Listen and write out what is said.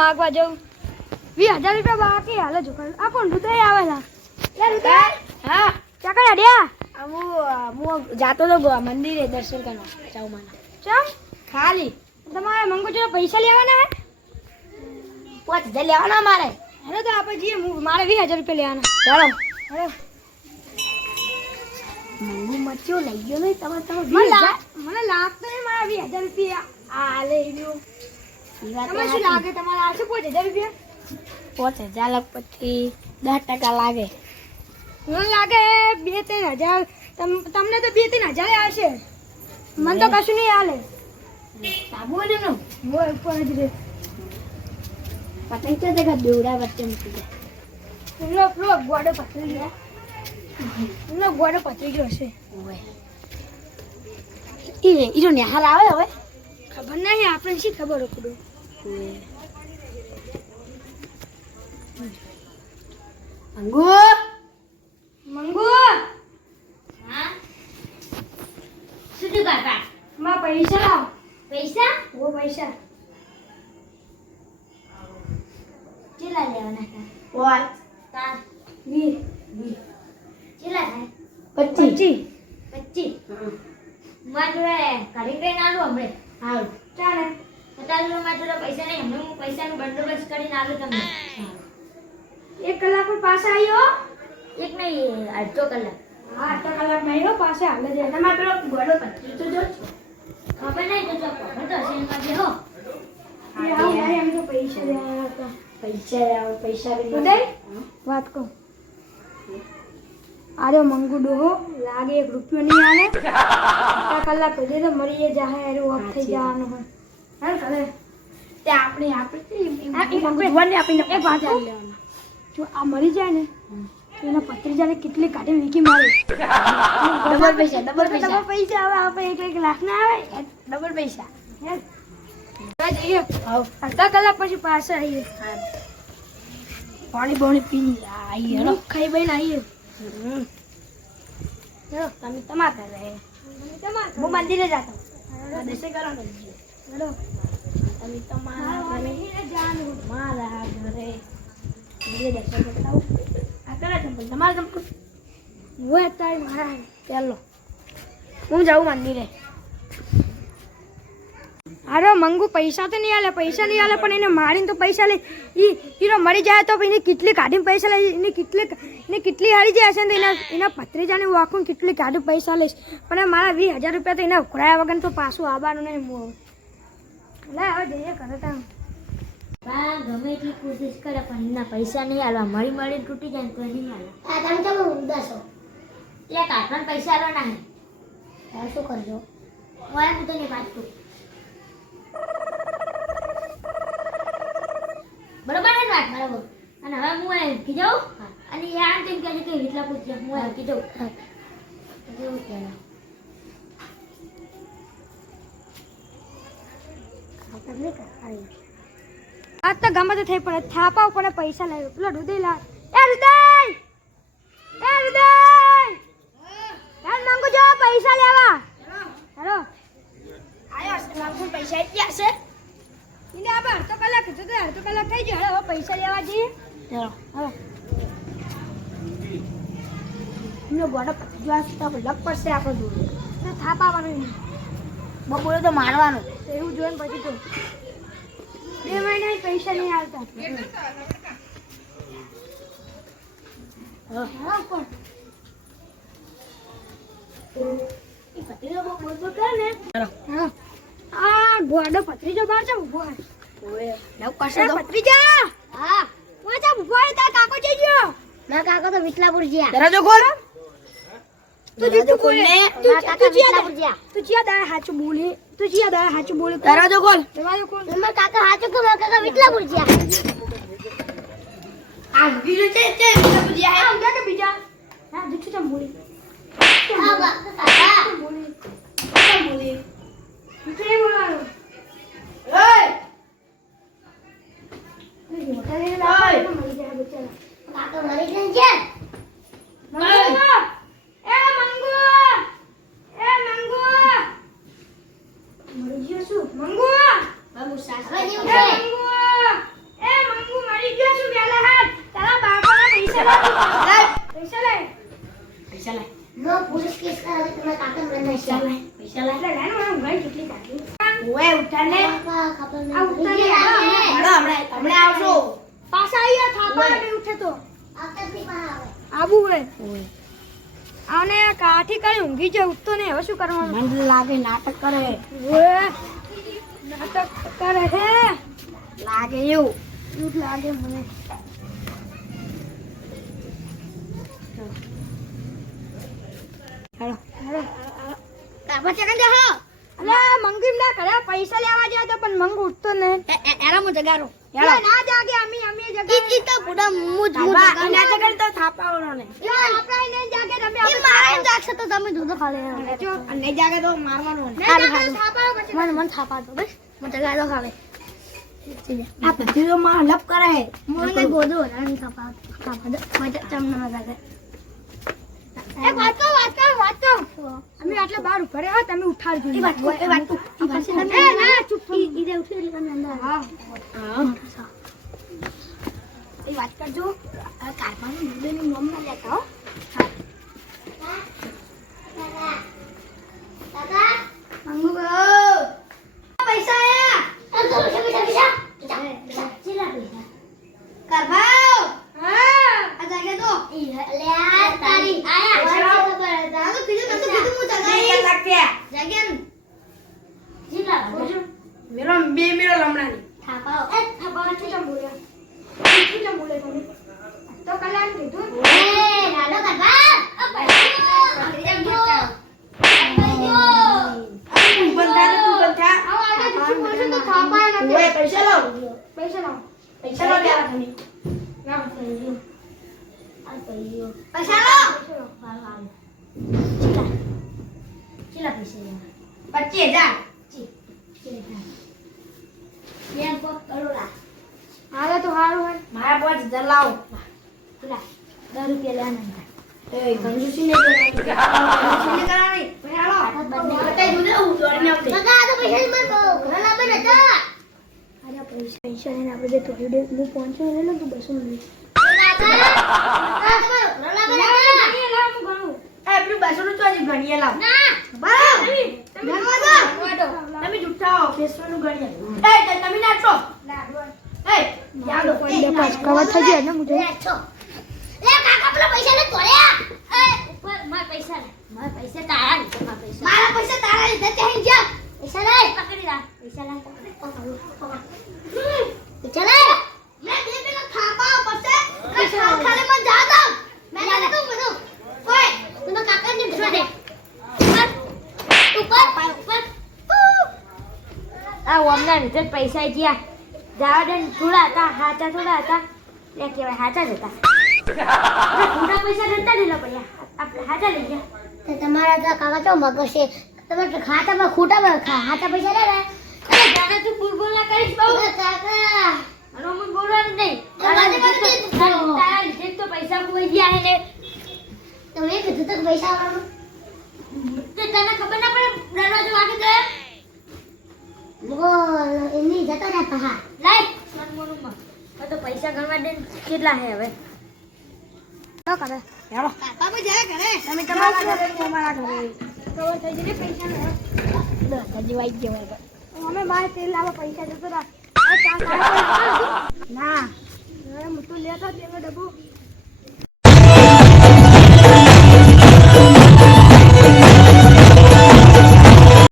માગવા જાઉં 20,000 રૂપિયા બાકી હાલે જો આ કોણ રુદય આવેલા લે રુદય હા ચાકર અડ્યા હું જાતો તો મંદિરે દર્શન કરવા જાઉં મને ચમ ખાલી તમારે મંગોજો પૈસા લેવાના હે 5,000 લેવાના મારે હેલો તો આપણે જઈએ મારે 20,000 રૂપિયા લેવાના ચાલો હેલો મંગુ મચ્યો લઈ ગયો નહીં મને લાગતો નહીં મારા 20,000 રૂપિયા આ લઈ ગયો તમે શું લાગે તમારે આવશે 5,000 રૂપિયા 5,000 લાખ પછી 10% લાગે મને લાગે 2-3 હજાર તમને તો 2-3 હજાર આવશે મને તો કશું નહીં હાલે સાબુ ને નો મો ઉપર જ રે પતંગ તો દેખા દોડા વચ્ચે મૂકી દે પેલો ગોડો પતરી ગયો પેલો ગોડો પતરી ગયો છે ઓય ઈરો નિહાર આવે હવે ખબર નહીં આપણે શી ખબર પડો મંગુ મંગુ હા શું કાકા માં પૈસા લાવ પૈસા ઓ પૈસા કેટલા લેવાના હતા ઓય તાર 20 કેટલા થાય 25 મારે કરી કઈ નાલું હમણે હારું ચાલે અત્યારે મારે પૈસા નહીં હમણાં હું પૈસાનો બંદોબસ્ત કરીને આલું તમને 1 કલાક પર પાછા આવ્યો એક નહીં અડધો કલાક હા અડધો કલાક નહીં આવ્યો પાછા હાલે છે તમારે પેલો ગોળો પત્રી તો જો ખબર નહીં તો ખબર તો હશે એમાં જે હો એમ તો પૈસા લેવાના હતા પૈસા ઉદય વાત કહું અરે મંગુ ડોહો લાગે 1 રૂપિયો નહીં આલે અડધા કલાક પછી તો મરી જાય અરે ઓફ થઈ જવાનું હોય હાલ કરે તે આપણે ભગવાનને આપીને એક વાત લેવાના જો આ મરી જાય ને એના પત્રીજાને કેટલી કાઢી વીકી મારે ડબલ પૈસા હવે આપણે 1 લાખ ના આવે ડબલ પૈસા અડધા કલાક પછી પાછા આવીએ પાણી પી આવીએ હેલો ખાઈ બઈને આવીએ હેલો તમે તમારા ઘરે હું મંદિરે જાતો દર્શન કરો હેલો તમે તમારા ઘરે જાનું મારા ઘરે દર્શન કરતા આ કરે ચંપલ તમારા ચંપલ હું અત્યારે મારા ચાલો હું જાઉં મંદિરે અરે મંગુ પૈસા તો નહીં આલે પણ એને મારીને તો પૈસા લે હીરો મરી જાય તો એને કેટલી કાઢીને પૈસા લે એને કેટલી હારી જાય હશે ને એના ભત્રીજાને વાખું કેટલી કાઢી પૈસા લઈશ પણ મારા 20,000 રૂપિયા તો એના ઉકળાયા વગર તો પાછું આવવાનું નહીં હું લે હવે જઈએ કરે તા ગમે એટલી કોશિશ કરે પણ એના પૈસા નહીં આલવા મળી તૂટી જાય તો નહીં આલે આ તમે કેમ ઉદાસો એક આટલા પૈસા આલવા નહીં શું કરજો હું તો નહીં પાછું બરોબર ને વાત બરાબર અને હવે હું આવી જાઉં અને એ આમ તેમ કહે કે વિટલા પૂછ્યા હું આવી જાઉં કેવું કહેવાય આજ તો ગમે તે થઈ પડે થાપા પડે પૈસા લાવ્યો પેલો હૃદય લાવ હૃદય માંગુ જો પૈસા લેવા હેલો આયો પૈસા ક્યાં છે ઇને આબા અડધો કલાક થઈ ગયો હવે પૈસા લેવા જઈએ ચલો હવે ઇનો ગોડો જો તો લક પડશે આપણે દૂર તો થાપ આવવાનું બપોરે તો મારવાનું એવું જોઈને પછી તો 2 મહિના પૈસા નહીં આવતા હા કોણ એ પતિનો બોલ કરે ને હા આ ગોડો પત્રીજો બહાર જા ઉભો ઓય લવ પાસે તો પત્રીજા હા વાજા ઉભો રે તાર કાકો જઈ ગયો ના કાકો તો વિટલાપુર ગયા દરવાજો ખોલ તું જીતું ખોલ ને કાકા વિટલાપુર ગયા તું જીયા દા હાચું બોલે દરવાજો ખોલ મારા કાકા હાચું કે મારા કાકા વિટલાપુર ગયા આ બીજો છે વિટલાપુર ગયા આ ઉડા કે બીજા હા જીતું તમ બોલે આ કાકા બોલે कितने बोलारो ओए नहीं मोटा ले ला मरी जाए बेचारा काका मरी गए क्या मंगू मरी गयो શું મંગુ બાબુ સાસ મંગુ પોલીસ કેસ કરે તમારા કાકા મને પૈસા લાય હું ગઈ કેટલી કાઢી ઓએ ઉઠાને ખબર નહીં આ ઉઠાને હમણાં આવશો પાછા આયા થાપા ને ઉઠે તો આવતા આવે આબુ હે આને કાઠી કરી ઊંઘી જાય ઉઠતો ને હવે શું કરવાનું મને લાગે નાટક કરે ઓએ નાટક કરે હે લાગે એવું લાગે મને હેલો કાબા ચકન જા હો અલા મંગીમ ના કરે પૈસા લેવા જાય તો પણ મંગ ઉઠતો ને એલા મુ જગારો એલા ના જાગે અમે જગા ઈ તો પૂડા મુ જગા ના જગા તો થાપાવનો ને આપડા ને જાગે તમે ઈ મારે જાગશે તો તમે દૂધ ખાલે જો અને જાગે તો મારવાનો ને થાપાવ પછી મન થાપા દો બસ મુ જગારો ખાવે આ બધી તો માં લપ કરે મોને ગોદો રાની થાપા દો મજા ચમના જાગે એ વાત તો અમે આટલા બાર ઉભરે હો તમે ઉઠાડજો એ વાત એ ના ચૂપ ઈરે ઉઠી તમે અંદર હા એ વાત કરજો આ કારવાનું મુદ્દેનું નામ ના લેતા હો દાદા મંગુ પૈસા આયા તો પૈસા ચીલા પૈસા કરભાવ હા આ જાગે તો લે આ તારી આયા દાદા કીધું તો કીધું હું જગાઈ લાગત્યા જાગેન ચીલા મેરો લમણાની થાપાવ ચીલા બોલે તમે તો કલાક કીધું એ રાડો કરવા આ પૈસા પૈસા લો યાર તમે ના પૈસા લો ચીલા પૈસા 25000 બેન કો કરોડા હાલે તો હારું હોય મારા 5000 લાવો ચીલા 10 રૂપિયા લેવાના એ કંજૂસી ને કરાવી પણ હાલો બતાઈ દઉં ને હું દોડીને આવતે કાકા આ તો પૈસા ની મત ઘણા લાવે ને જા અરે પૈસા ને આપણે જે થોડી દે હું 500 લઈ લઉં તું 200 લઈ ગણીએ લાવ ના તમે જુઠ્ઠા હો પેસવાનું ગણીએ તમે નાચો યાદ કોઈ પાસ કવર થઈ ગયો ને મુજે લે કાકા પેલા પૈસા ને તોડ્યા ઉપર મારા પૈસા તારા લીધે મારા પૈસા તારા લીધે ચહેન જા પૈસા લે પકડી રા પૈસા લે ચલે મે બે પેલા ખાપા પડશે ખાલે મત જા દો મે લે તું બધું ઓય તું કાકા ને ધરા દે ઉપર આ ઓમના લીધે પૈસા ગયા જાવા દે થોડા હતા હાચા થોડા હતા લે કેવાય હાચા જ હતા થોડા પૈસા નતા દેલા પડ્યા આપણે હાચા લઈ ગયા તો તમારા તો કાકા ચો મગજ છે તમે ખાતામાં ખોટા હાચા પૈસા લે ને અરે જાને તું બોલબોલા કરીશ બહુ કાકા અરે હું બોલવાનું નહીં તારા લીધે તો પૈસા કોઈ ગયા હે ને તમે કીધું તો પૈસા આવવાનું તે તને ખબર ના પડે દરવાજો વાગી ગયો બોલ એની જતો ને પહા લાય સનમોનુમાં તો પૈસા ગણવા દે કેટલા હે હવે તો કરે યારો કાકા બી જાય ઘરે તમે તમારા ઘરે અમારા ઘરે કવર થઈ જને પૈસા ને 10000 વાઈ ગયો હવે અમે બાય તેલ લાવો પૈસા જતો ના ના હવે હું તો લેતો તેનો ડબ્બો